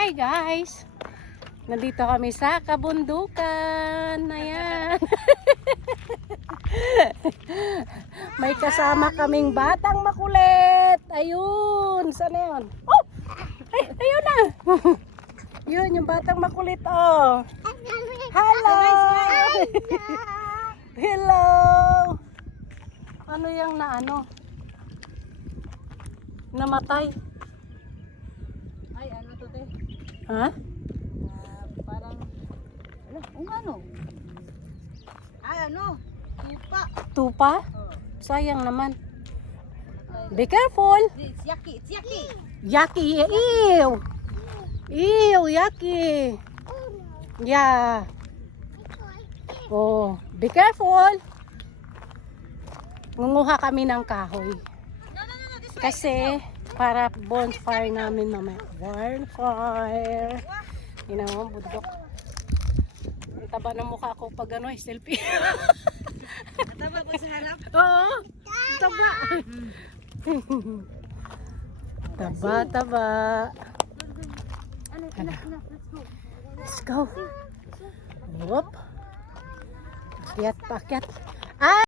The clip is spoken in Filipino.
Hi guys! Nandito kami sa kabundukan. Ayan. May kasama kaming batang makulit. Ayun. Saan na yun? Oh! Ay, ayun na. yun, yung batang makulit. Oh. Hello! Hello! Ano yung na ano? Namatay. Ay, ano to te? Ha? Ah, parang, ano, kung ano? Ay, ano? Tupa. Tupa? Oh. Sayang naman. Be careful. It's yucky, it's yucky. Yucky. Ew. Ew, yucky. Yeah. Oh, be careful. Ngunguha kami ng kahoy. No, no, no, no, this way. Kasi para bonfire namin mamaya. Bonfire. Ang budok. Ang taba ng mukha ko pag ano, selfie. Nataba ko sa harap. Oo. ang Taba. taba, taba. Ano, let's go. Let's go. Whoop. Pakyat, pakyat. Ah!